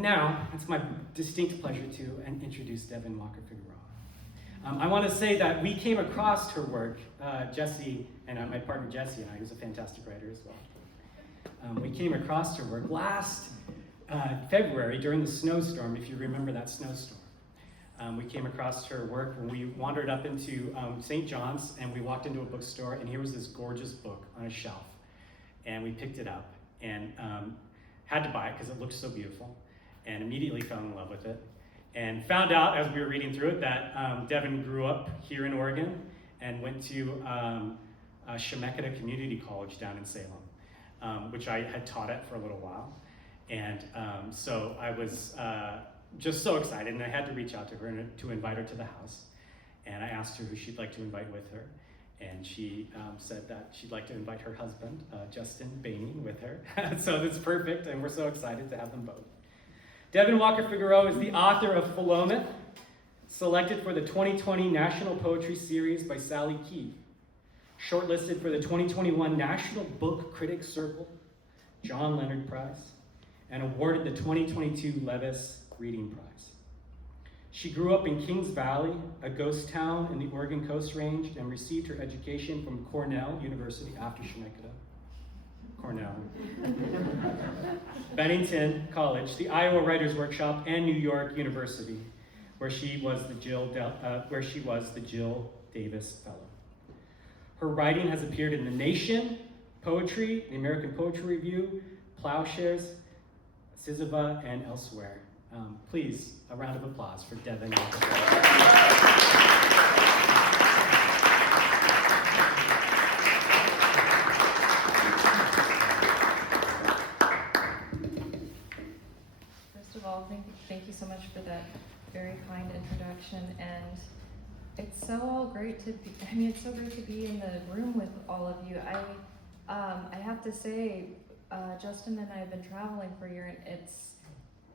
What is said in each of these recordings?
And now, it's my distinct pleasure to introduce Devon Walker-Figueroa. I want to say that we came across her work, Jesse and my partner Jesse and I, who's a fantastic writer as well. We came across her work last February during the snowstorm, if you remember that snowstorm. We came across her work when we wandered up into St. John's, and we walked into a bookstore, and here was this gorgeous book on a shelf. And we picked it up and had to buy it because it looked so beautiful, and immediately fell in love with it. And found out as we were reading through it that Devon grew up here in Oregon and went to Chemeketa Community College down in Salem, which I had taught at for a little while. And so I was just so excited, and I had to reach out to her to invite her to the house. And I asked her who she'd like to invite with her. And she said that she'd like to invite her husband, Justin Boening, with her. So that's perfect, and we're so excited to have them both. Devon Walker-Figueroa is the author of Philomath, selected for the 2020 National Poetry Series by Sally Keith, shortlisted for the 2021 National Book Critics Circle John Leonard Prize, and awarded the 2022 Levis Reading Prize. She grew up in Kings Valley, a ghost town in the Oregon Coast Range, and received her education from Cornell University after Chemeketa. Cornell. Bennington College, the Iowa Writers Workshop, and New York University, where she was the Jill Davis Fellow. Her writing has appeared in The Nation, Poetry, the American Poetry Review, Plowshares, Sizava, and elsewhere. Please, a round of applause for Devon. First of all, thank you so much for that very kind introduction, and it's so great to be. It's so great to be in the room with all of you. I have to say, Justin and I have been traveling for a year, and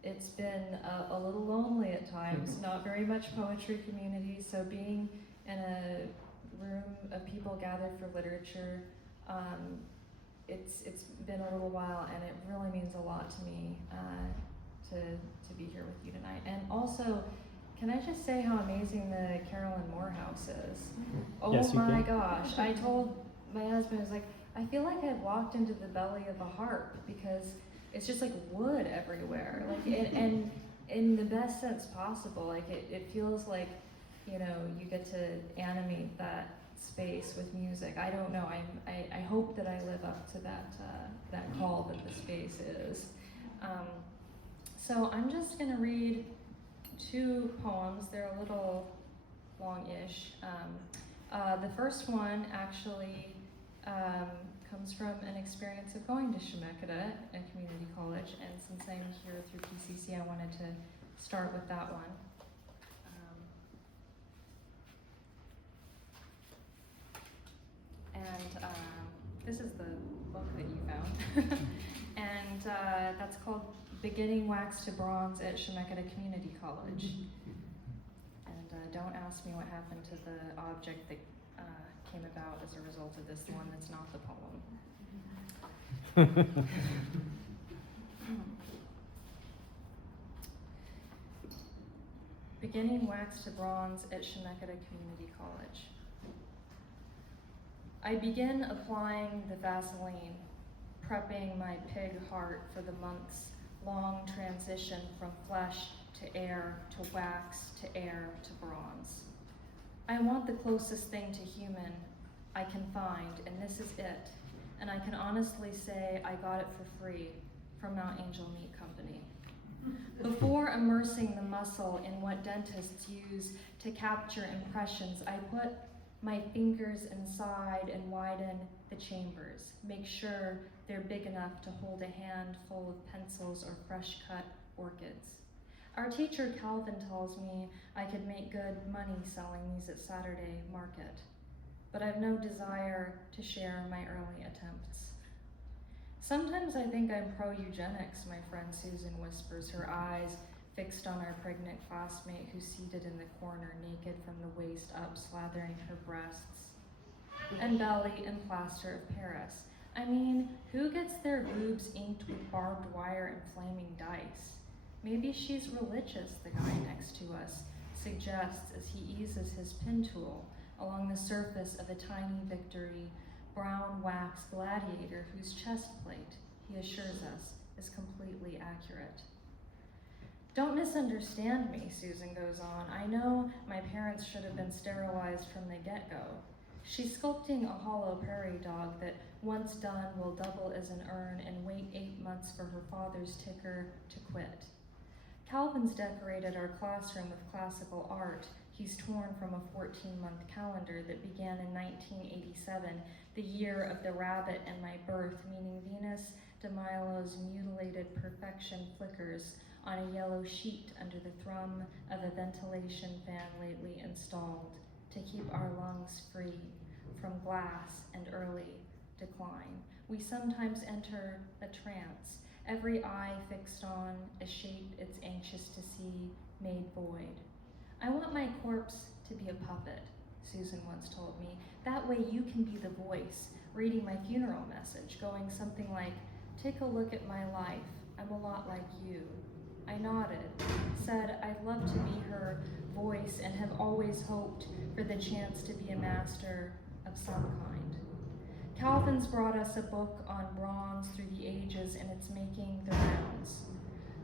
it's been a little lonely at times, not very much poetry community, so being in a room of people gathered for literature, it's been a little while, and it really means a lot to me to be here with you tonight. And also, can I just say how amazing the Carolyn Moore house is? Oh yes, my gosh, I told my husband, I was like, I feel like I've walked into the belly of a harp, because it's just like wood everywhere, like and in the best sense possible. Like it feels like, you know, you get to animate that space with music. I don't know. I hope that I live up to that call that the space is. So I'm just gonna read two poems. They're a little long-ish. The first one actually comes from an experience of going to Chemeketa, a community college, and since I'm here through PCC, I wanted to start with that one. This is the book that you found, and that's called Beginning Wax to Bronze at Chemeketa Community College. And don't ask me what happened to the object that came about as a result of this, the one that's not the poem. Beginning Wax to Bronze at Chemeketa Community College. I begin applying the Vaseline, prepping my pig heart for the months-long transition from flesh to air, to wax, to air, to bronze. I want the closest thing to human I can find, and this is it. And I can honestly say I got it for free from Mount Angel Meat Company. Before immersing the muscle in what dentists use to capture impressions, I put my fingers inside and widen the chambers, make sure they're big enough to hold a handful of pencils or fresh cut orchids. Our teacher Calvin tells me I could make good money selling these at Saturday market, but I've no desire to share my early attempts. Sometimes I think I'm pro-eugenics, my friend Susan whispers, her eyes fixed on our pregnant classmate who's seated in the corner, naked from the waist up, slathering her breasts and belly in plaster of Paris. I mean, who gets their boobs inked with barbed wire and flaming dice? Maybe she's religious, the guy next to us suggests as he eases his pen tool along the surface of a tiny Victory brown wax gladiator whose chest plate, he assures us, is completely accurate. Don't misunderstand me, Susan goes on. I know my parents should have been sterilized from the get-go. She's sculpting a hollow prairie dog that, once done, will double as an urn and wait 8 months for her father's ticker to quit. Calvin's decorated our classroom with classical art. He's torn from a 14-month calendar that began in 1987, the year of the rabbit and my birth, meaning Venus de Milo's mutilated perfection flickers on a yellow sheet under the thrum of a ventilation fan lately installed to keep our lungs free from glass and early decline. We sometimes enter a trance, every eye fixed on a shape it's anxious to see made void. I want my corpse to be a puppet, Susan once told me. That way you can be the voice, reading my funeral message, going something like, take a look at my life, I'm a lot like you. I nodded, said I'd love to be her voice and have always hoped for the chance to be a master of some kind. Calvin's brought us a book on bronze through the ages and it's making the rounds.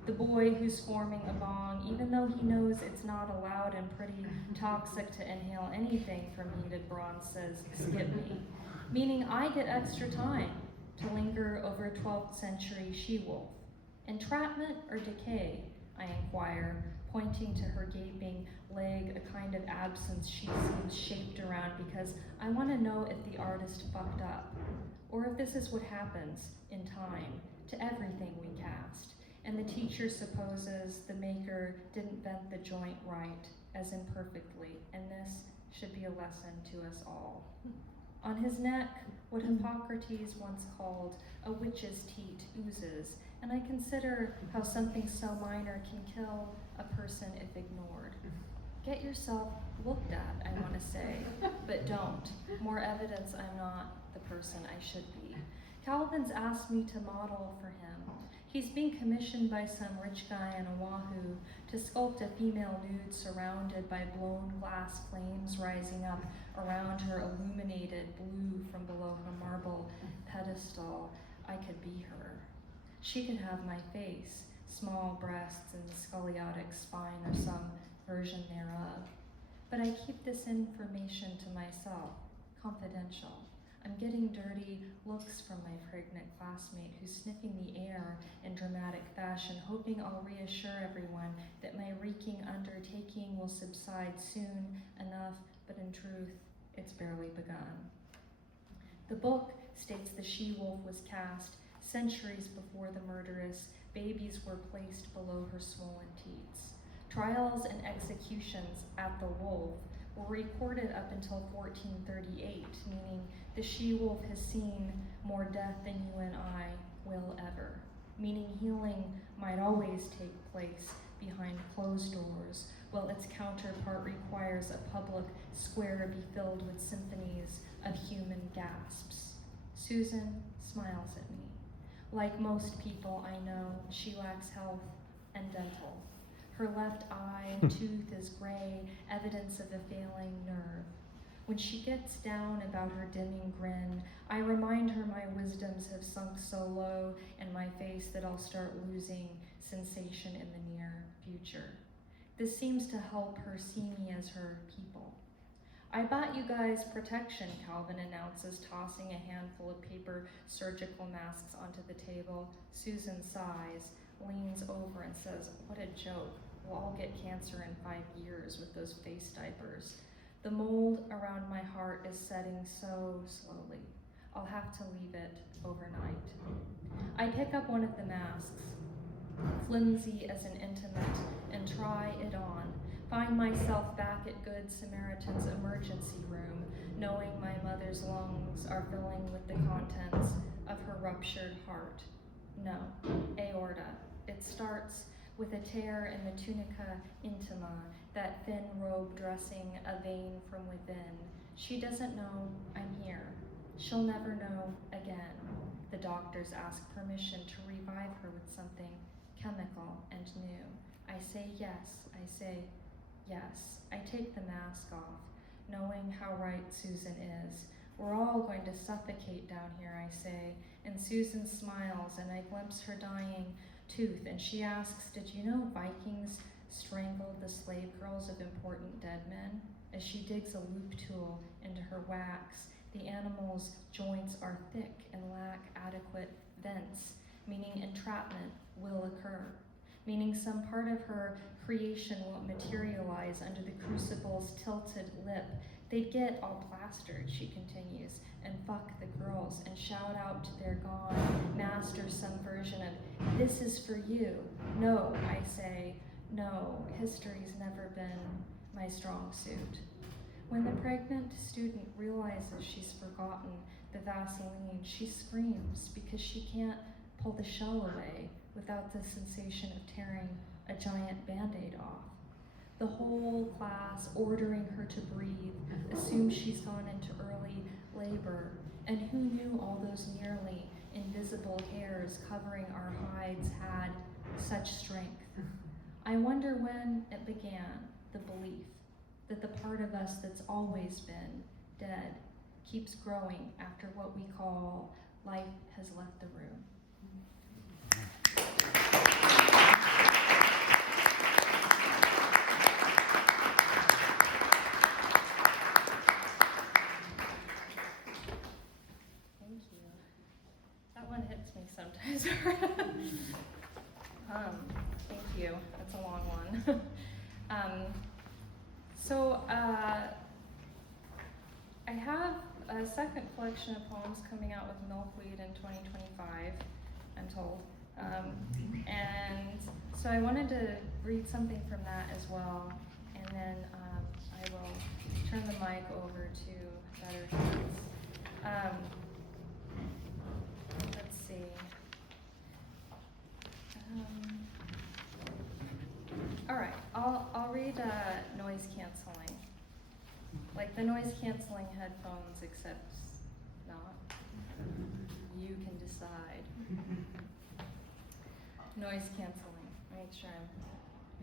The boy who's forming a bong, even though he knows it's not allowed and pretty toxic to inhale anything from heated bronze, says, skip me, meaning I get extra time to linger over a 12th century she-wolf. Entrapment or decay, I inquire, pointing to her gaping leg, a kind of absence she seems shaped around, because I want to know if the artist fucked up, or if this is what happens in time to everything we cast, and the teacher supposes the maker didn't vent the joint right, as imperfectly, and this should be a lesson to us all. On his neck, what Hippocrates once called a witch's teat oozes, and I consider how something so minor can kill a person if ignored. Get yourself looked at, I want to say, but don't. More evidence I'm not the person I should be. Calvin's asked me to model for him. He's being commissioned by some rich guy in Oahu to sculpt a female nude surrounded by blown glass flames rising up around her, illuminated blue from below her marble pedestal. I could be her. She could have my face, small breasts and scoliotic spine or some version thereof. But I keep this information to myself, confidential. I'm getting dirty looks from my pregnant classmate who's sniffing the air in dramatic fashion, hoping I'll reassure everyone that my reeking undertaking will subside soon enough, but in truth, it's barely begun. The book states the she-wolf was cast centuries before the murderess. Babies were placed below her swollen teats. Trials and executions at the wolf were recorded up until 1438, meaning the she-wolf has seen more death than you and I will ever, meaning healing might always take place behind closed doors, while its counterpart requires a public square be filled with symphonies of human gasps. Susan smiles at me. Like most people I know, she lacks health and dental. Her left eye tooth is gray, evidence of a failing nerve. When she gets down about her dimming grin, I remind her my wisdoms have sunk so low in my face that I'll start losing sensation in the near future. This seems to help her see me as her people. I bought you guys protection, Calvin announces, tossing a handful of paper surgical masks onto the table. Susan sighs, leans over and says, what a joke. We'll all get cancer in 5 years with those face diapers. The mold around my heart is setting so slowly. I'll have to leave it overnight. I pick up one of the masks, flimsy as an intimate, and try it on. Find myself back at Good Samaritan's emergency room, knowing my mother's lungs are filling with the contents of her ruptured heart. No, aorta. It starts with a tear in the tunica intima, that thin robe dressing a vein from within. She doesn't know I'm here. She'll never know again. The doctors ask permission to revive her with something chemical and new. say yes, I say yes. I take the mask off, knowing how right Susan is. We're all going to suffocate down here, I say, and Susan smiles and I glimpse her dying tooth and she asks, did you know Vikings strangled the slave girls of important dead men? As she digs a loop tool into her wax, the animal's joints are thick and lack adequate vents, meaning entrapment will occur, meaning some part of her creation won't materialize under the crucible's tilted lip. They'd get all plastered, she continues, and fuck the girls and shout out to their gone master some version of, this is for you. No, I say, no, history's never been my strong suit. When the pregnant student realizes she's forgotten the Vaseline, she screams because she can't pull the shell away without the sensation of tearing a giant Band-Aid off. The whole class, ordering her to breathe, assumes she's gone into early labor, and who knew all those nearly invisible hairs covering our hides had such strength? I wonder when it began, the belief that the part of us that's always been dead keeps growing after what we call life has left the room. Thank you. That one hits me sometimes. Thank you. That's a long one. I have a second collection of poems coming out with Milkweed in 2025, I'm told. And so I wanted to read something from that as well, and then I will turn the mic over to better hands. Let's see. All right, I'll read noise canceling. Like the noise canceling headphones, except not. You can decide. Noise canceling. Make sure I'm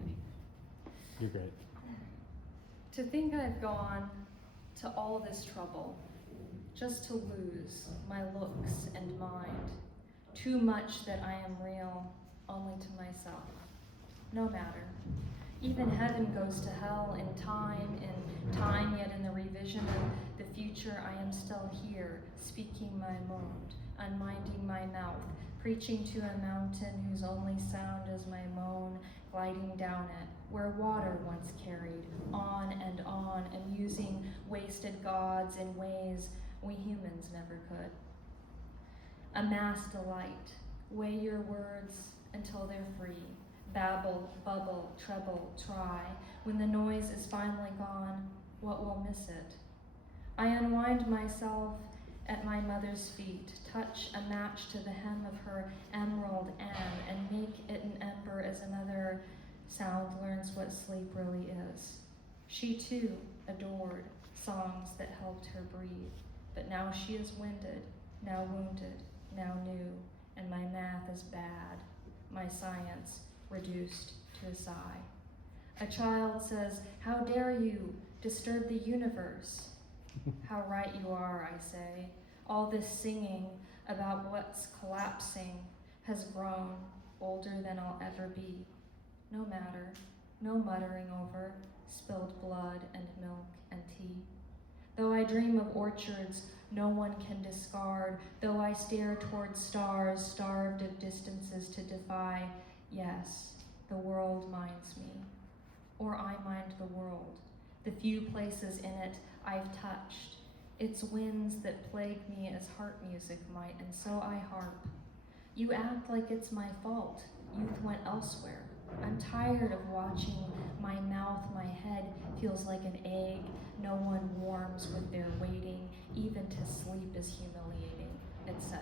ready. You're great. To think I've gone to all this trouble just to lose my looks and mind. Too much that I am real only to myself. No matter. Even heaven goes to hell in time, yet in the revision of the future I am still here, speaking my moan, unminding my mouth, preaching to a mountain whose only sound is my moan, gliding down it, where water once carried, on, and using wasted gods in ways we humans never could. Amass delight, weigh your words until they're free. Babble, bubble, treble, try. When the noise is finally gone, what will miss it? I unwind myself at my mother's feet, touch a match to the hem of her emerald M, and make it an ember as another sound learns what sleep really is. She too adored songs that helped her breathe, but now she is winded, now wounded, now new, and my math is bad, my science reduced to a sigh. A child says, how dare you disturb the universe? How right you are, I say. All this singing about what's collapsing has grown older than I'll ever be. No matter, no muttering over spilled blood and milk and tea. Though I dream of orchards no one can discard, though I stare toward stars starved of distances to defy, yes, the world minds me, or I mind the world, the few places in it I've touched, its winds that plague me as harp music might, and so I harp. You act like it's my fault, youth went elsewhere. I'm tired of watching my mouth, my head feels like an egg, no one warms with their waiting, even to sleep is humiliating, etc.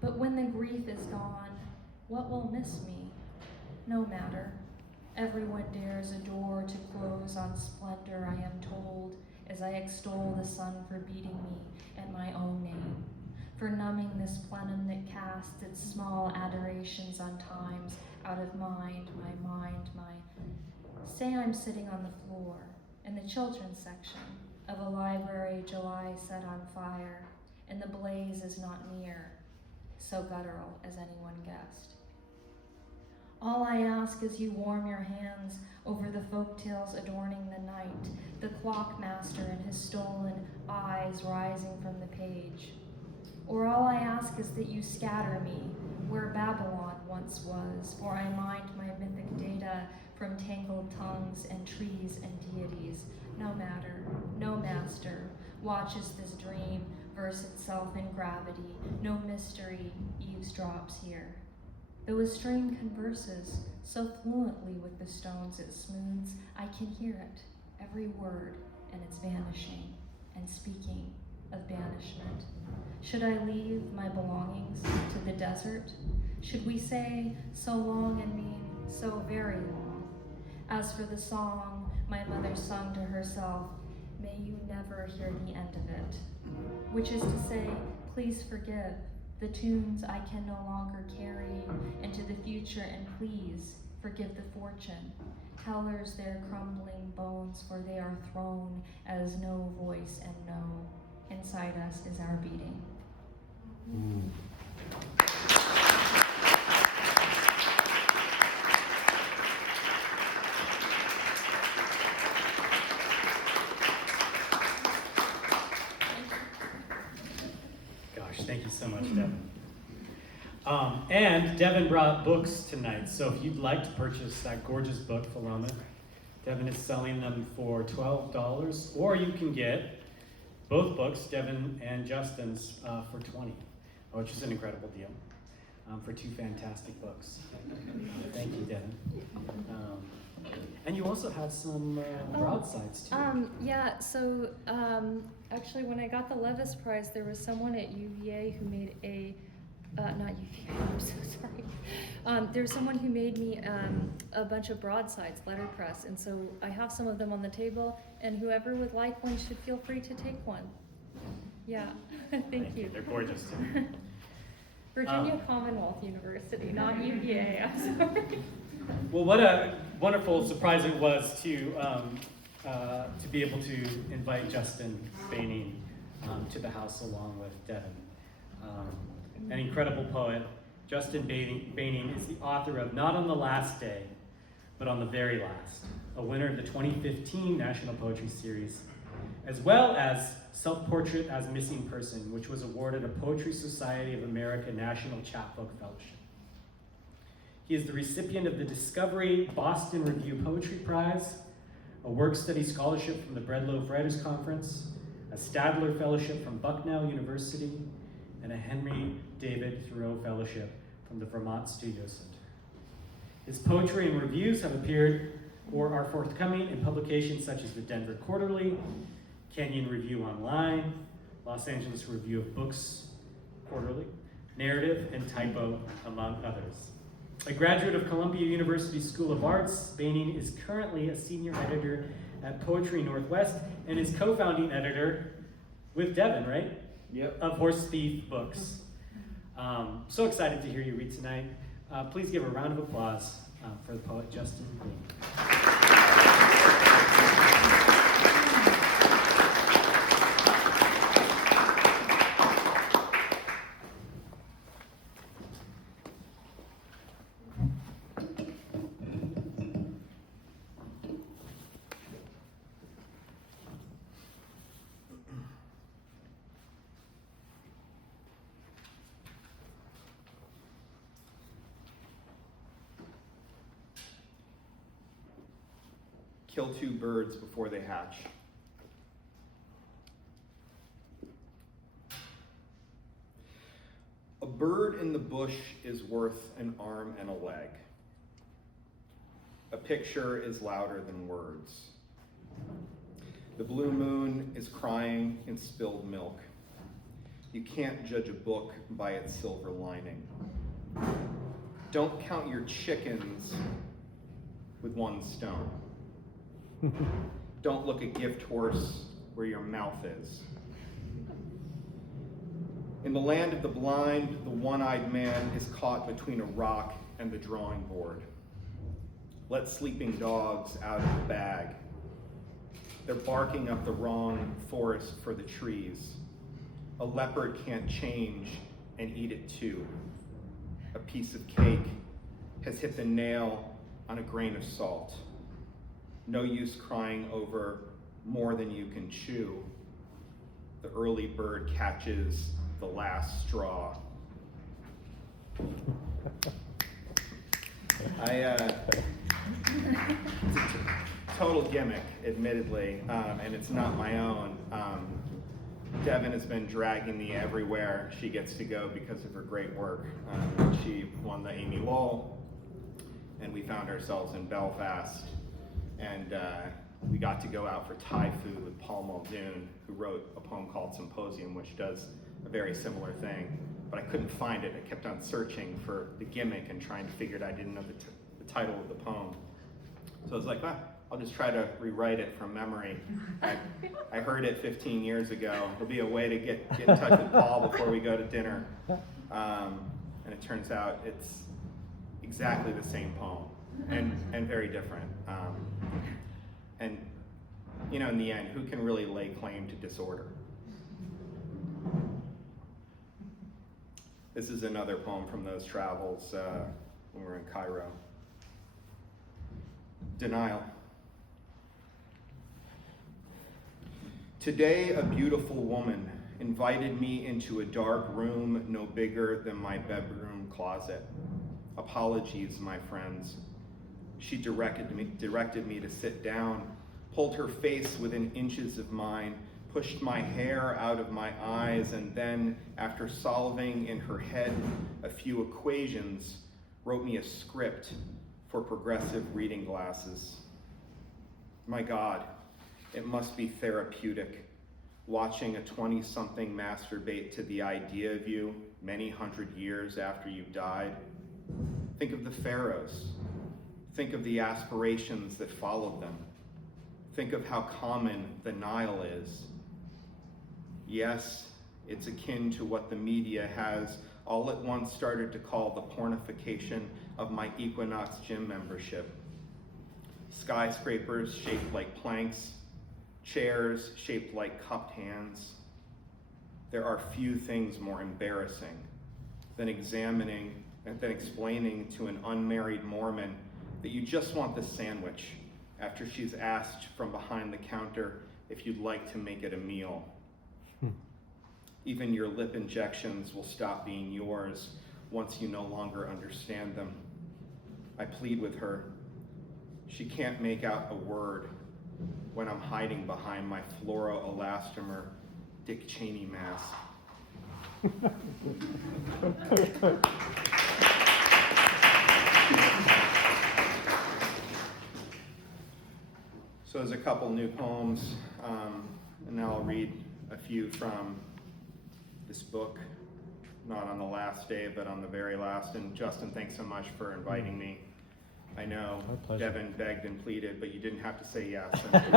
But when the grief is gone, what will miss me? No matter. Everyone dares a door to close on splendor, I am told, as I extol the sun for beating me at my own name. for numbing this plenum that casts its small adorations on times out of mind, my. Say I'm sitting on the floor in the children's section of a library July set on fire, and the blaze is not near, so guttural as anyone guessed. All I ask is you warm your hands over the folktales adorning the night, the clockmaster and his stolen eyes rising from the page. Or all I ask is that you scatter me where Babylon once was, for I mind my mythic data from tangled tongues and trees and deities. No matter, no master watches this dream verse itself in gravity. No mystery eavesdrops here. Though a stream converses so fluently with the stones it smooths, I can hear it, every word, and it's vanishing and speaking of banishment. Should I leave my belongings to the desert? Should we say so long and mean so very long? As for the song my mother sung to herself, may you never hear the end of it. Which is to say, please forgive the tunes I can no longer carry into the future, and please forgive the fortune. Tellers their crumbling bones, for they are thrown as no voice and no. Inside us is our beating. Gosh, thank you so much, Devon. And Devon brought books tonight, so if you'd like to purchase that gorgeous book, Philomena, Devon is selling them for $12, or you can get both books, Devon and Justin's, for $20, which is an incredible deal for two fantastic books. Thank you, Devon. And you also have some broadsides too. Yeah, so actually when I got the Levis Prize, there was someone at UVA who made not UVA, I'm so sorry. There was someone who made me a bunch of broadsides, letterpress, and so I have some of them on the table, and whoever would like one should feel free to take one. Yeah, thank you. They're gorgeous too. Virginia Commonwealth University, not UVA, I'm sorry. Well, what a wonderful surprise it was to be able to invite Justin Boening to the house along with Devon. An incredible poet. Justin Boening is the author of Not on the Last Day, but on the Very Last, a winner of the 2015 National Poetry Series, as well as Self-Portrait as Missing Person, which was awarded a Poetry Society of America National Chapbook Fellowship. He is the recipient of the Discovery Boston Review Poetry Prize, a work study scholarship from the Bread Loaf Writers Conference, a Stadler Fellowship from Bucknell University, and a Henry David Thoreau Fellowship from the Vermont Studio Center. His poetry and reviews have appeared or are forthcoming in publications such as the Denver Quarterly, Kenyon Review Online, Los Angeles Review of Books Quarterly, Narrative, and Typo, among others. A graduate of Columbia University School of Arts, Boening is currently a senior editor at Poetry Northwest and is co-founding editor with Devon, right? Yep. Of Horse Thief Books. So excited to hear you read tonight. Please give a round of applause for the poet Justin Boening. Kill two birds before they hatch. A bird in the bush is worth an arm and a leg. A picture is louder than words. The blue moon is crying in spilled milk. You can't judge a book by its silver lining. Don't count your chickens with one stone. Don't look a gift horse where your mouth is. In the land of the blind, the one-eyed man is caught between a rock and the drawing board. Let sleeping dogs out of the bag. They're barking up the wrong forest for the trees. A leopard can't change and eat it too. A piece of cake has hit the nail on a grain of salt. No use crying over more than you can chew. The early bird catches the last straw. It's a total gimmick, admittedly, and it's not my own. Devon has been dragging me everywhere she gets to go because of her great work. She won the Amy Lowell, and we found ourselves in Belfast, and we got to go out for Thai food with Paul Muldoon, who wrote a poem called Symposium, which does a very similar thing, but I couldn't find it. I kept on searching for the gimmick and trying to figure it out. I didn't know the title of the poem. So I was like, well, I'll just try to rewrite it from memory. I heard it 15 years ago. It'll be a way to get in touch with Paul before we go to dinner. And it turns out it's exactly the same poem and very different. And you know, in the end, who can really lay claim to disorder? This is another poem from those travels when we were in Cairo. Denial. Today, a beautiful woman invited me into a dark room no bigger than my bedroom closet. Apologies, my friends. She directed me to sit down, pulled her face within inches of mine, pushed my hair out of my eyes, and then, after solving in her head a few equations, wrote me a script for progressive reading glasses. My God, it must be therapeutic, watching a 20-something masturbate to the idea of you many hundred years after you've died. Think of the pharaohs. Think of the aspirations that followed them. Think of how common the Nile is. Yes, it's akin to what the media has all at once started to call the pornification of my Equinox gym membership. Skyscrapers shaped like planks, chairs shaped like cupped hands. There are few things more embarrassing than examining and then explaining to an unmarried Mormon that you just want the sandwich after she's asked from behind the counter if you'd like to make it a meal. Even your lip injections will stop being yours once you no longer understand them. I plead with her. She can't make out a word when I'm hiding behind my fluoroelastomer Dick Cheney mask. So there's a couple new poems, and now I'll read a few from this book, not on the last day, but on the very last. And Justin, thanks so much for inviting me. I know Devon begged and pleaded, but you didn't have to say yes. And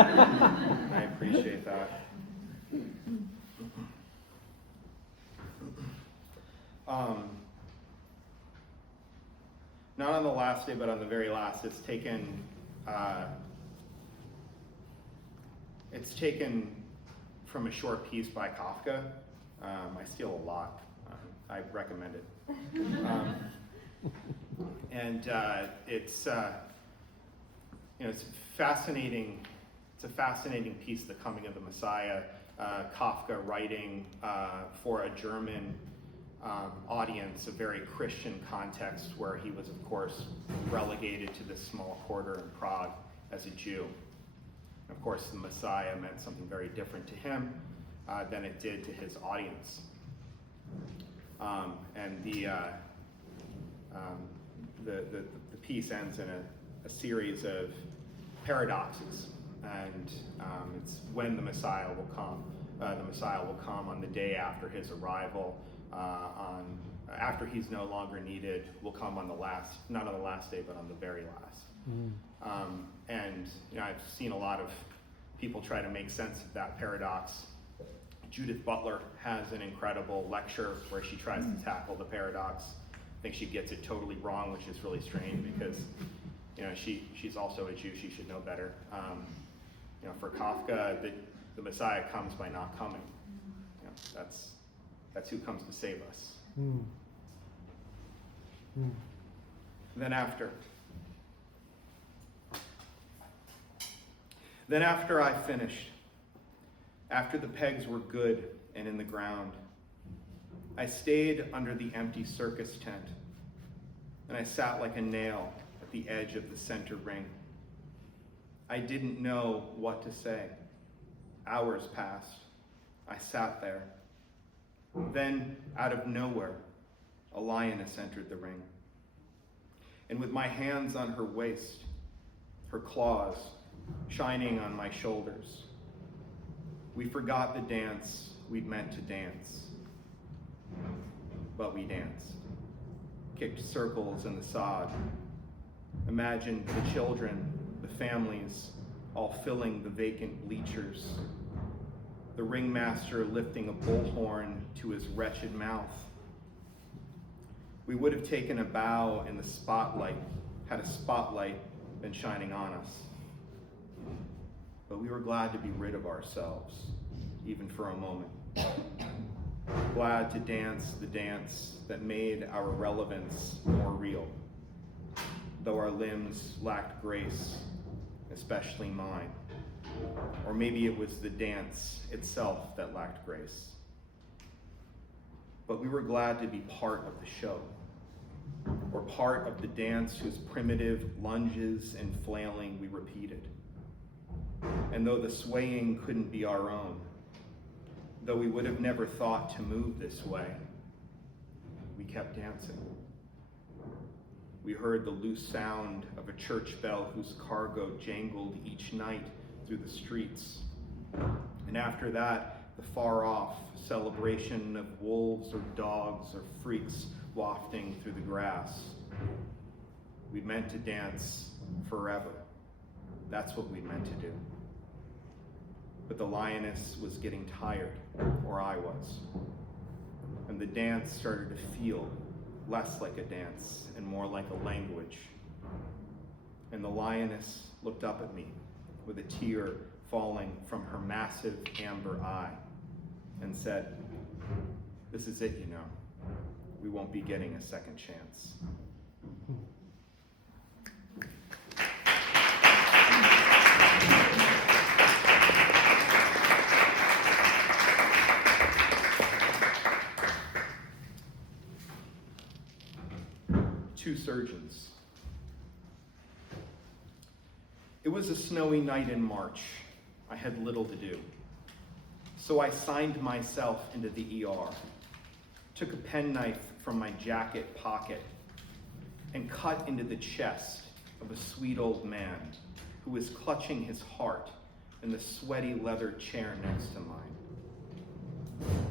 I appreciate that. Not on the last day, but on the very last. It's taken from a short piece by Kafka. I steal a lot. I recommend it. It's fascinating. It's a fascinating piece, The Coming of the Messiah. Kafka writing for a German audience, a very Christian context where he was, of course, relegated to this small quarter in Prague as a Jew. Of course, the Messiah meant something very different to him than it did to his audience. The piece ends in a series of paradoxes, and it's when the Messiah will come. The Messiah will come on the day after his arrival. After he's no longer needed, will come on the last, not on the last day, but on the very last. And I've seen a lot of people try to make sense of that paradox Judith Butler has an incredible lecture where she tries to tackle the paradox. I think she gets it totally wrong, which is really strange because, you know, she's also a Jew. She should know better. You know, for Kafka, the Messiah comes by not coming. You know, that's who comes to save us. Then after I finished, after the pegs were good and in the ground, I stayed under the empty circus tent, and I sat like a nail at the edge of the center ring. I didn't know what to say. Hours passed. I sat there. Then, out of nowhere, a lioness entered the ring. And with my hands on her waist, her claws shining on my shoulders, we forgot the dance we'd meant to dance. But we danced, kicked circles in the sod, imagined the children, the families, all filling the vacant bleachers, the ringmaster lifting a bullhorn to his wretched mouth. We would have taken a bow in the spotlight had a spotlight been shining on us. But we were glad to be rid of ourselves, even for a moment. Glad to dance the dance that made our relevance more real, though our limbs lacked grace, especially mine. Or maybe it was the dance itself that lacked grace. But we were glad to be part of the show, or part of the dance whose primitive lunges and flailing we repeated. And though the swaying couldn't be our own, though we would have never thought to move this way, we kept dancing. We heard the loose sound of a church bell whose cargo jangled each night through the streets. And after that, the far-off celebration of wolves or dogs or freaks wafting through the grass. We meant to dance forever. That's what we meant to do. But the lioness was getting tired, or I was. And the dance started to feel less like a dance and more like a language. And the lioness looked up at me with a tear falling from her massive amber eye and said, "This is it, you know. We won't be getting a second chance." Two surgeons. It was a snowy night in March. I had little to do. So I signed myself into the ER, took a penknife from my jacket pocket, and cut into the chest of a sweet old man who was clutching his heart in the sweaty leather chair next to mine.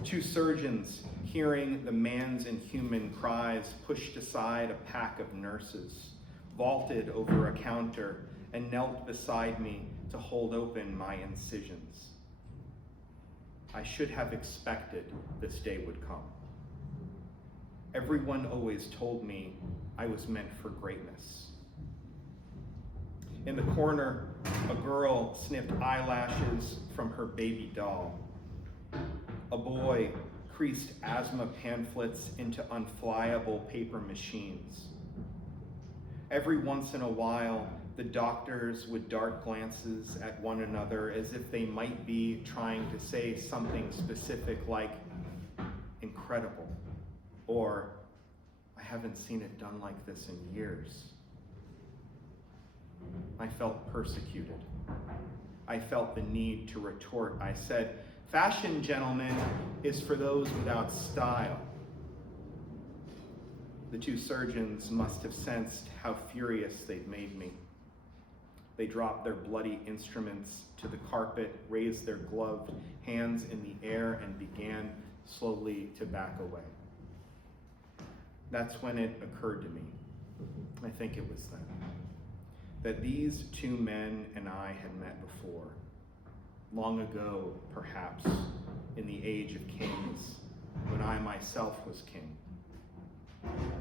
Two surgeons, hearing the man's inhuman cries, pushed aside a pack of nurses, vaulted over a counter, and knelt beside me to hold open my incisions. I should have expected this day would come. Everyone always told me I was meant for greatness. In the corner, a girl snipped eyelashes from her baby doll. A boy creased asthma pamphlets into unflyable paper machines. Every once in a while, the doctors would dart glances at one another as if they might be trying to say something specific like, "Incredible," or, "I haven't seen it done like this in years." I felt persecuted. I felt the need to retort. I said, "Fashion, gentlemen, is for those without style." The two surgeons must have sensed how furious they'd made me. They dropped their bloody instruments to the carpet, raised their gloved hands in the air, and began slowly to back away. That's when it occurred to me, I think it was then, that these two men and I had met before, long ago, perhaps, in the age of kings, when I myself was king.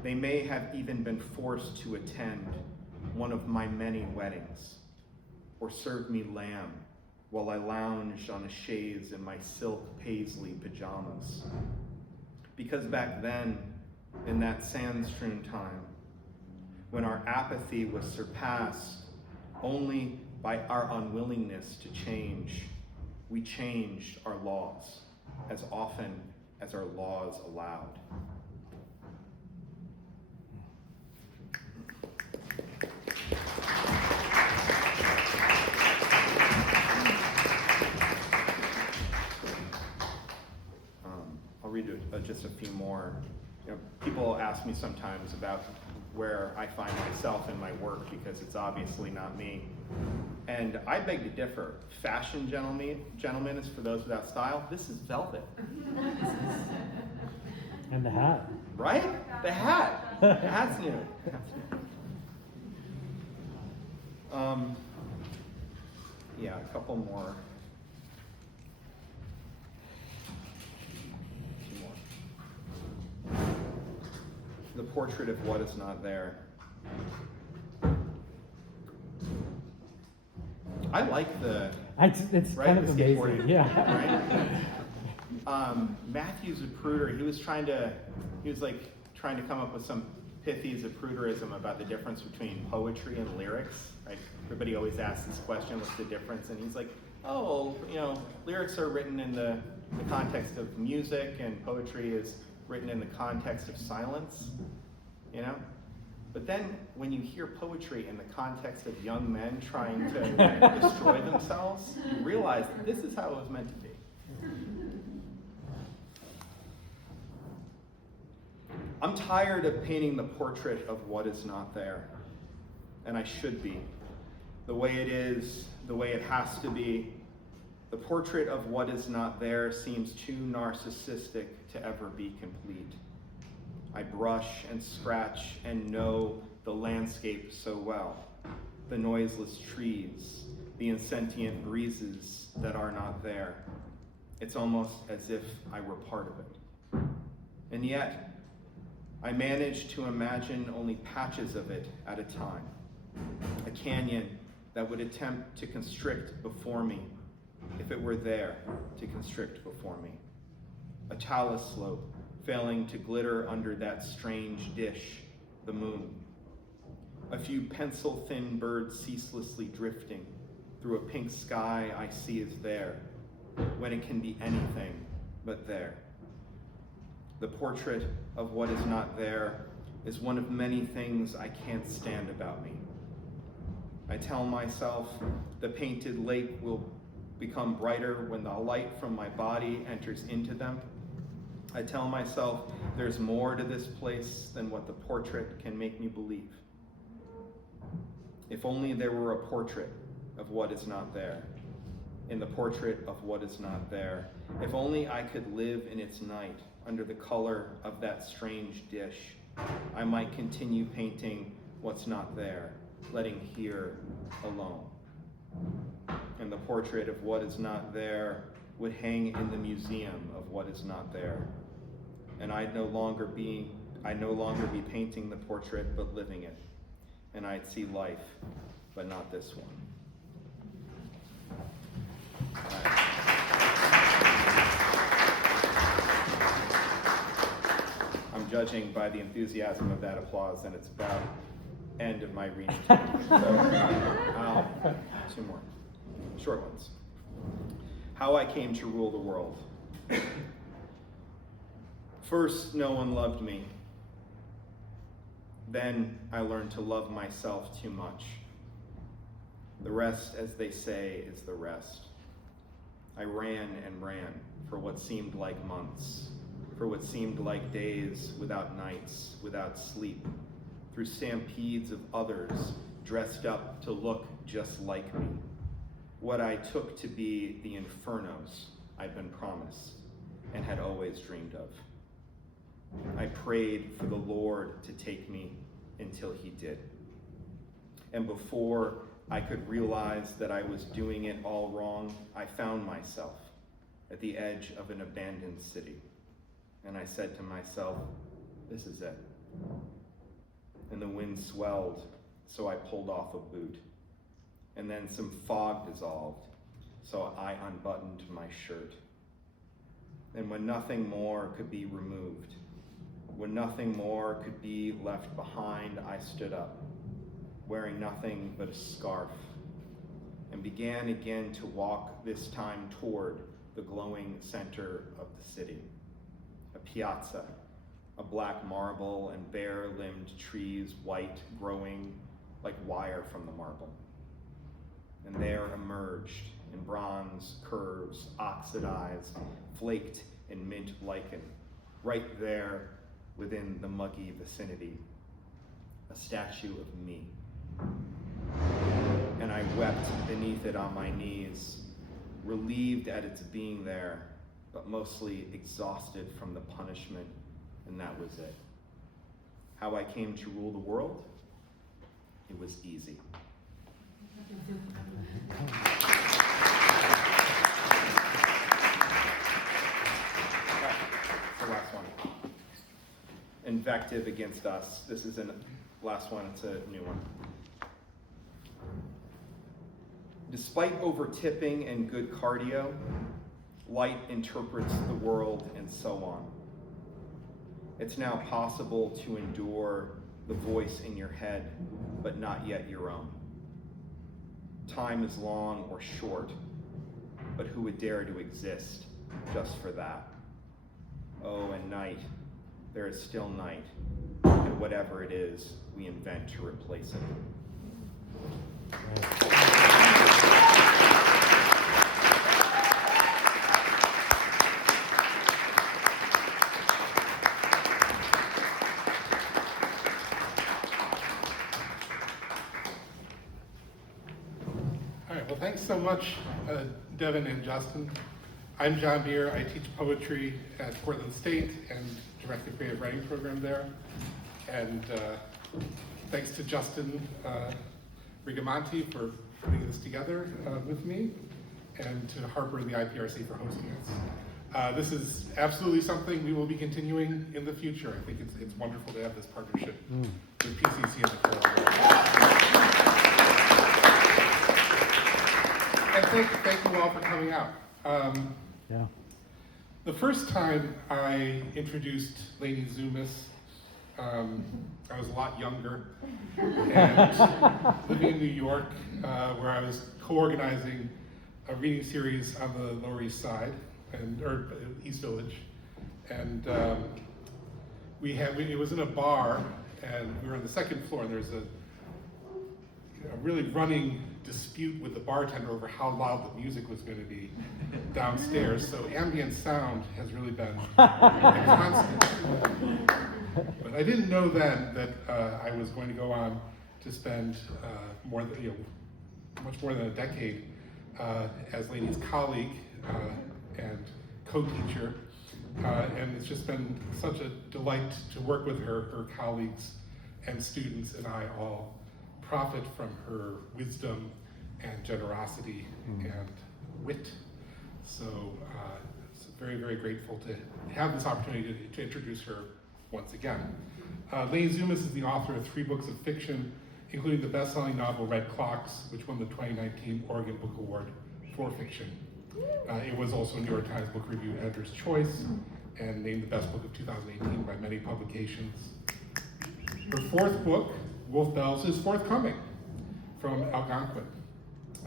They may have even been forced to attend one of my many weddings, or serve me lamb while I lounged on a chaise in my silk paisley pajamas. Because back then, in that sand-strewn time, when our apathy was surpassed only by our unwillingness to change, we changed our laws as often as our laws allowed. I'll read just a few more. People ask me sometimes about where I find myself in my work because it's obviously not me. And I beg to differ. Fashion, gentlemen, is for those without style. This is velvet. And the hat. Right? The hat. The hat's new. Yeah, a couple more. The portrait of what is not there. I like the. It's right, kind of the amazing. skateboarding, Yeah. Right? Matthew Zapruder, he was trying to come up with some pithy Zapruderism about the difference between poetry and lyrics. Right? Everybody always asks this question, what's the difference? And he's like, oh, lyrics are written in the context of music, and poetry is written in the context of silence, But then when you hear poetry in the context of young men trying to destroy themselves, you realize that this is how it was meant to be. I'm tired of painting the portrait of what is not there, and I should be. The way it is, the way it has to be. The portrait of what is not there seems too narcissistic to ever be complete. I brush and scratch and know the landscape so well. The noiseless trees, the insentient breezes that are not there. It's almost as if I were part of it. And yet, I manage to imagine only patches of it at a time. A canyon that would attempt to constrict before me, if it were there to constrict before me. A talus slope failing to glitter under that strange dish, the moon. A few pencil-thin birds ceaselessly drifting through a pink sky I see is there, when it can be anything but there. The portrait of what is not there is one of many things I can't stand about me. I tell myself the painted lake will become brighter when the light from my body enters into them. I tell myself there's more to this place than what the portrait can make me believe. If only there were a portrait of what is not there, in the portrait of what is not there. If only I could live in its night under the color of that strange dish, I might continue painting what's not there, letting here alone. And the portrait of what is not there would hang in the museum of what is not there. And I'd no longer be painting the portrait, but living it. And I'd see life, but not this one. I'm judging by the enthusiasm of that applause, and it's about end of my reading time. So, two more short ones. How I came to rule the world. First, no one loved me. Then I learned to love myself too much. The rest, as they say, is the rest. I ran and ran for what seemed like months, for what seemed like days without nights, without sleep, through stampedes of others dressed up to look just like me. What I took to be the infernos I'd been promised and had always dreamed of. I prayed for the Lord to take me until he did. And before I could realize that I was doing it all wrong, I found myself at the edge of an abandoned city. And I said to myself, this is it. And the wind swelled, so I pulled off a boot. And then some fog dissolved, so I unbuttoned my shirt. And when nothing more could be removed, when nothing more could be left behind, I stood up, wearing nothing but a scarf, and began again to walk, this time toward the glowing center of the city. A piazza, a black marble and bare-limbed trees, white, growing like wire from the marble. And there emerged, in bronze curves, oxidized, flaked in mint lichen, right there within the muggy vicinity, a statue of me. And I wept beneath it on my knees, relieved at its being there, but mostly exhausted from the punishment, and that was it. How I came to rule the world? It was easy. The last one. Invective against us. This is the last one, it's a new one. Despite over-tipping and good cardio, light interprets the world and so on. It's now possible to endure the voice in your head, but not yet your own. Time is long or short, but who would dare to exist just for that? Oh, and night, there is still night, and whatever it is, we invent to replace it. All right, well, thanks so much, Devon and Justin. I'm John Beer. I teach poetry at Portland State and direct the creative writing program there. And thanks to Justin Rigamonti for putting this together with me, and to Harper and the IPRC for hosting us. This is absolutely something we will be continuing in the future. I think it's wonderful to have this partnership with PCC and the Carolyn. And thank you all for coming out. Yeah. The first time I introduced Leni Zumas, I was a lot younger and living in New York, where I was co-organizing a reading series on the Lower East Side, or East Village, and it was in a bar, and we were on the second floor, and there's a really running dispute with the bartender over how loud the music was going to be downstairs. So ambient sound has really been a constant. But I didn't know then that I was going to go on to spend much more than a decade as Leni's colleague and co-teacher. And it's just been such a delight to work with her. Her colleagues and students and I all profit from her wisdom and generosity and wit. So very, very grateful to have this opportunity to introduce her once again. Leni Zumas is the author of 3 books of fiction, including the best-selling novel Red Clocks, which won the 2019 Oregon Book Award for fiction. It was also a New York Times Book Review Editor's Choice and named the best book of 2018 by many publications. Her 4th book, Wolf Bells, is forthcoming from Algonquin.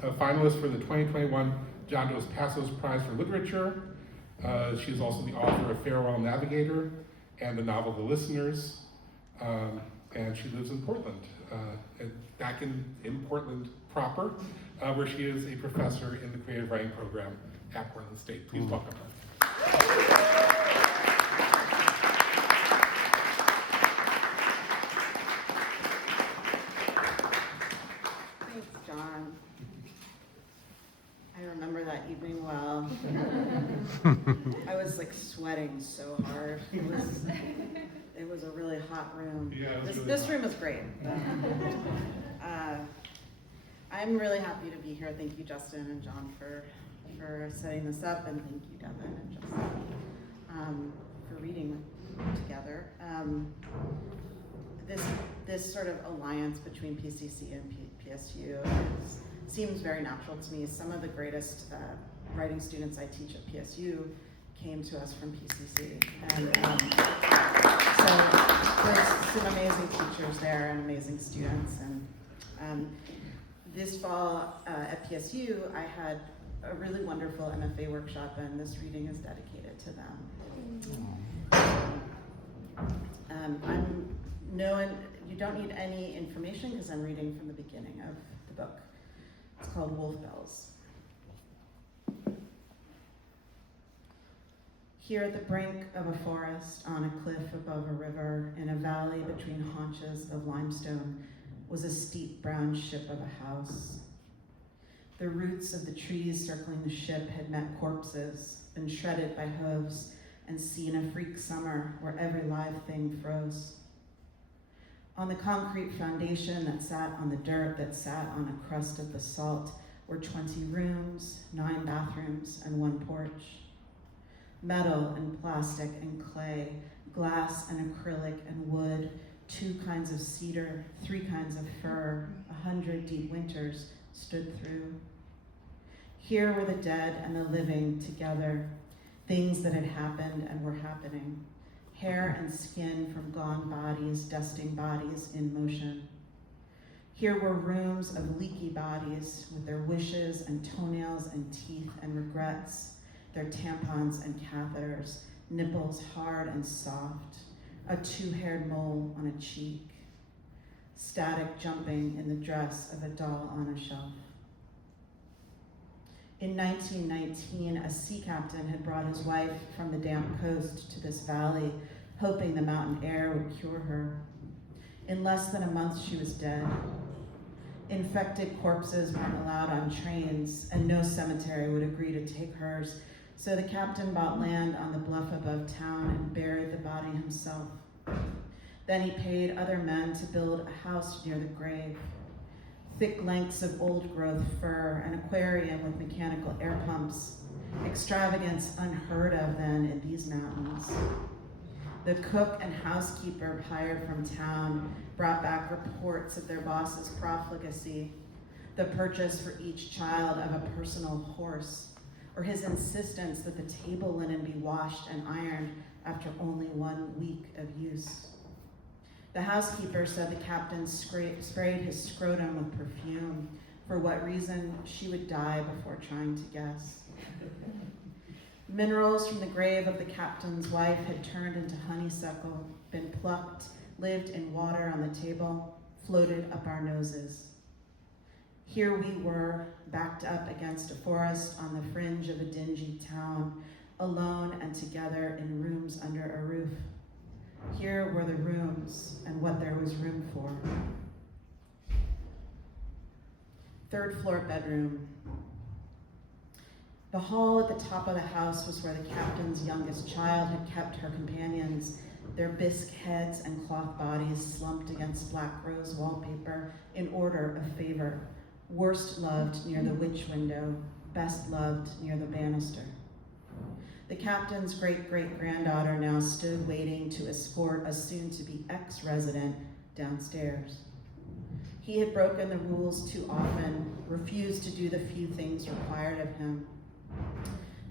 A finalist for the 2021 John Dos Passos Prize for Literature. She is also the author of Farewell Navigator and the novel The Listeners. And she lives in Portland, back in Portland proper, where she is a professor in the creative writing program at Portland State. Please welcome her. Thanks, John. I remember that evening well. I was like sweating so hard. It was a really hot room. Yeah, it was really This hot. room is great. I'm really happy to be here. Thank you, Justin and John, for for setting this up, and thank you, Devon and Justin, for reading together. This sort of alliance between PCC and PSU seems very natural to me. Some of the greatest writing students I teach at PSU came to us from PCC, and so there's some amazing teachers there and amazing students. And this fall at PSU, I had a really wonderful MFA workshop, and this reading is dedicated to them. You don't need any information because I'm reading from the beginning of the book. It's called Wolf Bells. Here at the brink of a forest, on a cliff above a river, in a valley between haunches of limestone, was a steep brown ship of a house. The roots of the trees circling the ship had met corpses, been shredded by hooves, and seen a freak summer where every live thing froze. On the concrete foundation that sat on the dirt that sat on a crust of basalt were 20 rooms, 9 bathrooms, and 1 porch. Metal and plastic and clay, glass and acrylic and wood, 2 kinds of cedar, 3 kinds of fir, 100 deep winters stood through. Here were the dead and the living together, things that had happened and were happening. Hair and skin from gone bodies, dusting bodies in motion. Here were rooms of leaky bodies with their wishes and toenails and teeth and regrets, their tampons and catheters, nipples hard and soft, a 2-haired mole on a cheek, static jumping in the dress of a doll on a shelf. In 1919, a sea captain had brought his wife from the damp coast to this valley, hoping the mountain air would cure her. In less than a month, she was dead. Infected corpses weren't allowed on trains, and no cemetery would agree to take hers, so the captain bought land on the bluff above town and buried the body himself. Then he paid other men to build a house near the grave. Thick lengths of old-growth fir, an aquarium with mechanical air pumps, extravagance unheard of then in these mountains. The cook and housekeeper hired from town brought back reports of their boss's profligacy, the purchase for each child of a personal horse, or his insistence that the table linen be washed and ironed after only 1 week of use. The housekeeper said the captain sprayed his scrotum with perfume. For what reason, she would die before trying to guess. Minerals from the grave of the captain's wife had turned into honeysuckle, been plucked, lived in water on the table, floated up our noses. Here we were, backed up against a forest on the fringe of a dingy town, alone and together in rooms under a roof. Here were the rooms and what there was room for. 3rd floor bedroom. The hall at the top of the house was where the captain's youngest child had kept her companions, their bisque heads and cloth bodies slumped against black rose wallpaper in order of favor. Worst loved near the witch window, best loved near the banister. The captain's great-great-granddaughter now stood waiting to escort a soon-to-be ex-resident downstairs. He had broken the rules too often, refused to do the few things required of him.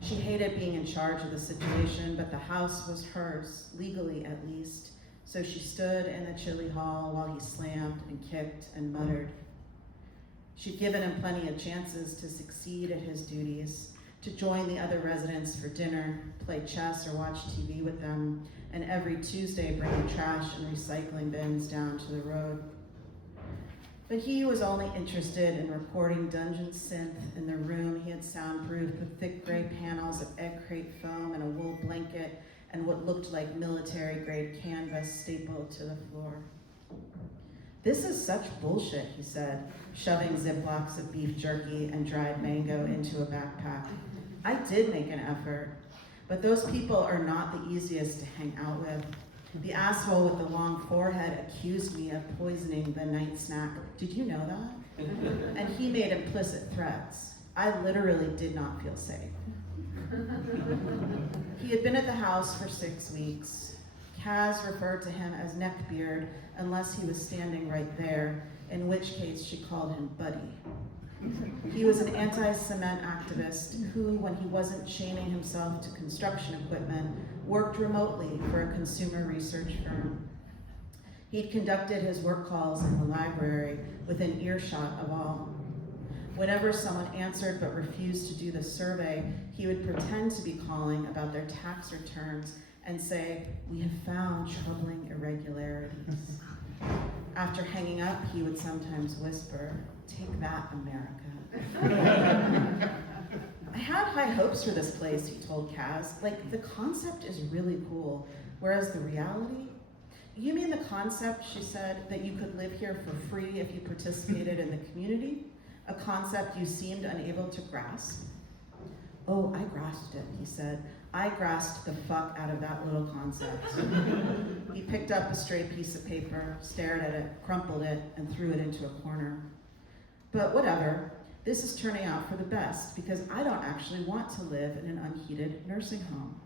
She hated being in charge of the situation, but the house was hers, legally at least, so she stood in the chilly hall while he slammed and kicked and muttered. She'd given him plenty of chances to succeed at his duties, to join the other residents for dinner, play chess or watch TV with them, and every Tuesday bring the trash and recycling bins down to the road. But he was only interested in recording Dungeon Synth in the room he had soundproofed with thick gray panels of egg crate foam and a wool blanket and what looked like military-grade canvas stapled to the floor. "This is such bullshit," he said, shoving Ziplocs of beef jerky and dried mango into a backpack. "I did make an effort, but those people are not the easiest to hang out with. The asshole with the long forehead accused me of poisoning the night snack. Did you know that?" And he made implicit threats. I literally did not feel safe. He had been at the house for 6 weeks. Kaz referred to him as Neckbeard unless he was standing right there, in which case she called him Buddy. He was an anti-cement activist who, when he wasn't chaining himself to construction equipment, worked remotely for a consumer research firm. He'd conducted his work calls in the library within earshot of all. Whenever someone answered but refused to do the survey, he would pretend to be calling about their tax returns and say, "We have found troubling irregularities." After hanging up, he would sometimes whisper, "Take that, America." I had high hopes for this place, he told Kaz. Like, the concept is really cool, whereas the reality? You mean the concept, she said, that you could live here for free if you participated in the community? A concept you seemed unable to grasp? Oh, I grasped it, he said. I grasped the fuck out of that little concept. He picked up a stray piece of paper, stared at it, crumpled it, and threw it into a corner. But whatever, this is turning out for the best because I don't actually want to live in an unheated nursing home.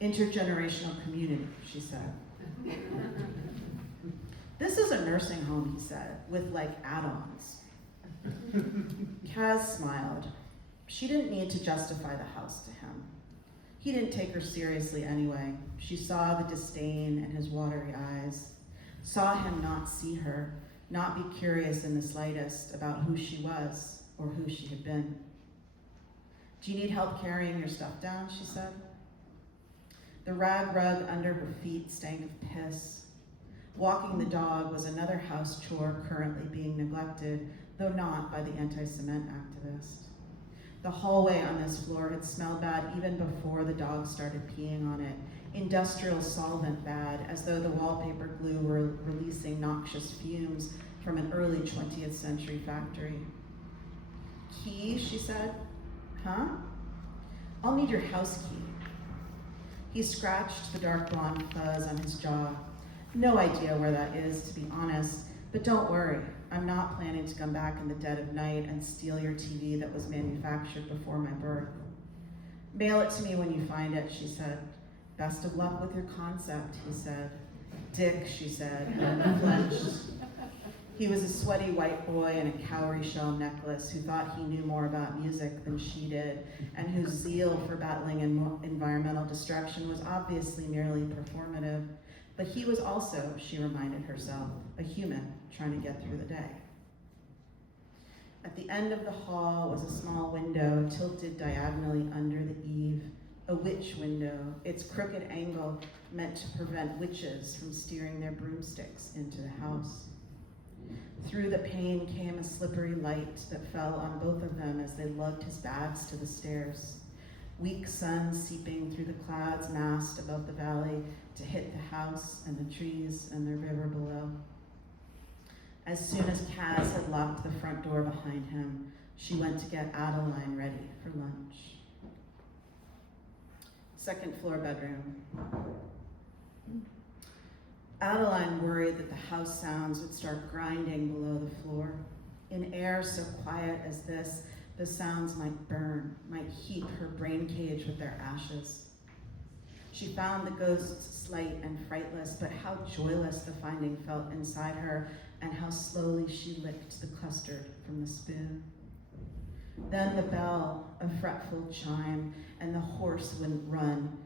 Intergenerational community, she said. This is a nursing home, he said, with like add-ons. Kaz smiled. She didn't need to justify the house to him. He didn't take her seriously anyway. She saw the disdain in his watery eyes, saw him not see her, not be curious in the slightest about who she was or who she had been. Do you need help carrying your stuff down, she said. The rag rug under her feet stank of piss. Walking the dog was another house chore currently being neglected, though not by the anti-cement activist. The hallway on this floor had smelled bad even before the dog started peeing on it. Industrial solvent bad, as though the wallpaper glue were releasing noxious fumes from an early 20th century factory. Key, she said. Huh? I'll need your house key. He scratched the dark blonde fuzz on his jaw. No idea where that is, to be honest, but don't worry. I'm not planning to come back in the dead of night and steal your TV that was manufactured before my birth. Mail it to me when you find it, she said. Best of luck with your concept, he said. Dick, she said, and flinched. He was a sweaty white boy in a cowrie shell necklace who thought he knew more about music than she did, and whose zeal for battling environmental destruction was obviously merely performative. But he was also, she reminded herself, a human trying to get through the day. At the end of the hall was a small window tilted diagonally under the eave, a witch window, its crooked angle meant to prevent witches from steering their broomsticks into the house. Through the pane came a slippery light that fell on both of them as they lugged his bags to the stairs. Weak sun seeping through the clouds massed above the valley to hit the house and the trees and the river below. As soon as Kaz had locked the front door behind him, she went to get Adeline ready for lunch. Second floor bedroom. Adeline worried that the house sounds would start grinding below the floor. In air so quiet as this, the sounds might burn, might heat her brain cage with their ashes. She found the ghosts slight and frightless, but how joyless the finding felt inside her, and how slowly she licked the custard from the spoon. Then the bell, a fretful chime, and the horse wouldn't run.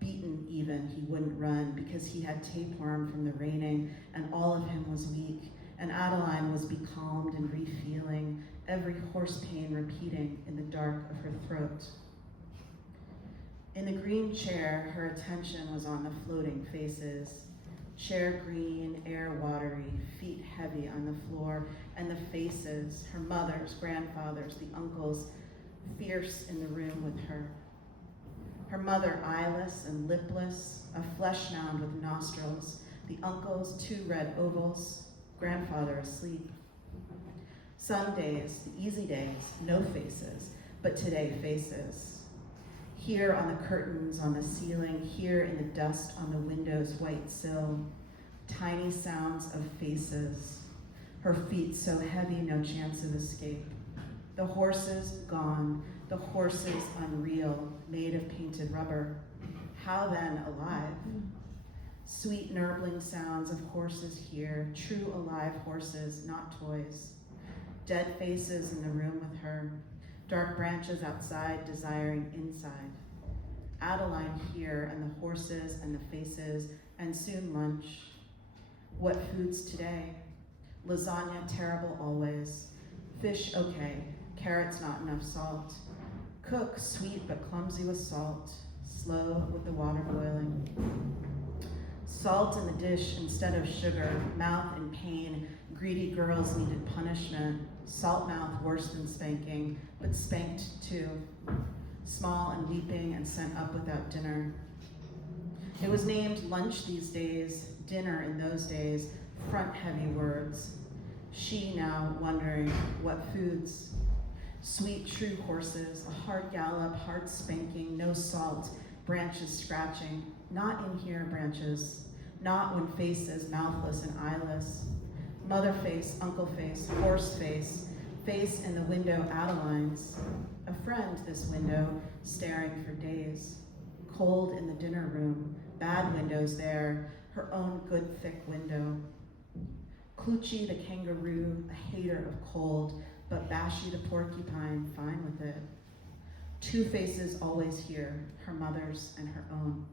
Beaten even, he wouldn't run because he had tapeworm from the raining, and all of him was weak, and Adeline was becalmed and refeeling, every horse pain repeating in the dark of her throat. In the green chair, her attention was on the floating faces. Chair green, air watery, feet heavy on the floor, and the faces, her mother's, grandfather's, the uncles, fierce in the room with her. Her mother eyeless and lipless, a flesh mound with nostrils, the uncles, 2 red ovals, grandfather asleep. Some days, the easy days, no faces, but today faces. Here on the curtains, on the ceiling, here in the dust on the window's white sill, tiny sounds of faces. Her feet so heavy, no chance of escape. The horses gone, the horses unreal, made of painted rubber. How then alive? Sweet nurbling sounds of horses here, true alive horses, not toys. Dead faces in the room with her, dark branches outside desiring inside. Adeline here, and the horses and the faces, and soon lunch. What foods today? Lasagna terrible always. Fish okay, carrots not enough salt. Cook sweet but clumsy with salt, slow with the water boiling. Salt in the dish instead of sugar, mouth in pain, greedy girls needed punishment. Salt mouth worse than spanking, but spanked too. Small and weeping and sent up without dinner. It was named lunch these days, dinner in those days, front heavy words. She now wondering what foods. Sweet true horses, a hard gallop, hard spanking, no salt, branches scratching. Not in here, branches. Not when faces, mouthless and eyeless. Mother face, uncle face, horse face, face in the window, Adeline's. A friend, this window, staring for days. Cold in the dinner room, bad windows there, her own good thick window. Clucci the kangaroo, a hater of cold, but Bashy the porcupine, fine with it. Two faces always here, her mother's and her own.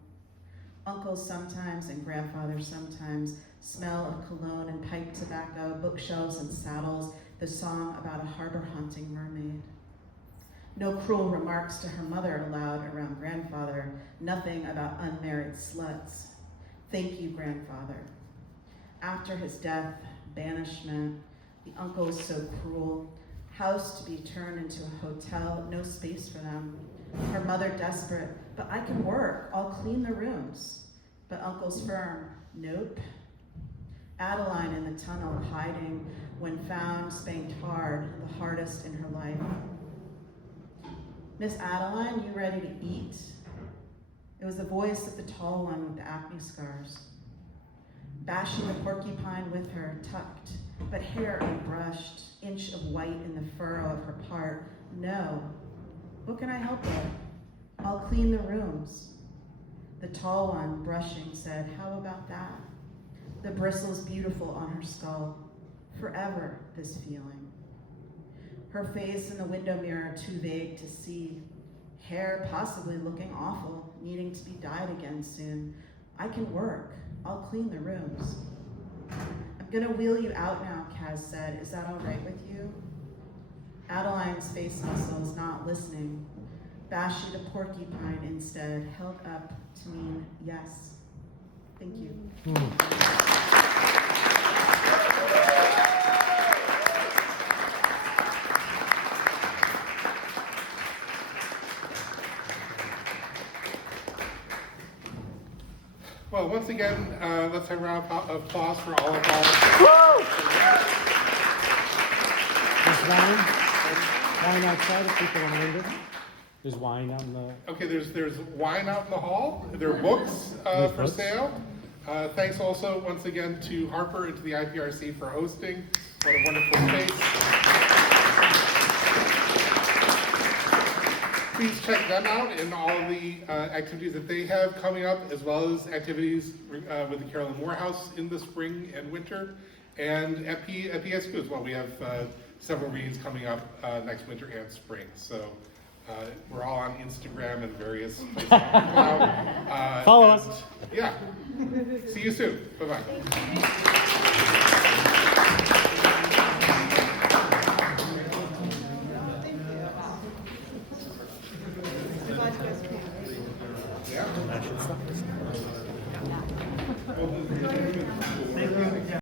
Uncles sometimes and grandfathers sometimes, smell of cologne and pipe tobacco, bookshelves and saddles, the song about a harbor haunting mermaid. No cruel remarks to her mother allowed around grandfather, nothing about unmarried sluts. Thank you, grandfather. After his death, banishment, the uncles so cruel, house to be turned into a hotel, no space for them. Her mother desperate, but I can work, I'll clean the rooms. But uncle's firm, nope. Adeline in the tunnel hiding, when found, spanked hard, the hardest in her life. Miss Adeline, you ready to eat? It was the voice of the tall one with the acne scars. Bashy the porcupine with her, tucked, but hair unbrushed, inch of white in the furrow of her part. No. What can I help with? I'll clean the rooms. The tall one, brushing, said, how about that? The bristles beautiful on her skull. Forever, this feeling. Her face in the window mirror too vague to see. Hair possibly looking awful, needing to be dyed again soon. I can work. I'll clean the rooms. I'm gonna wheel you out now, Kaz said. Is that all right with you? Adeline's face muscles not listening. Bashy the porcupine instead held up to mean yes. Thank you. Well, once again, let's have a round of applause for all of our... There's wine outside if people want to read it. There's wine out in the... Okay, there's wine out in the hall. There are books There's for books. sale. Thanks also once again to Harper and to the IPRC for hosting. What a wonderful space. Please check them out and all of the activities that they have coming up, as well as activities with the Carolyn Moore House in the spring and winter, and at PSU as well. We have several readings coming up next winter and spring. So we're all on Instagram and various places. Follow us. Yeah. See you soon. Bye-bye. Yeah.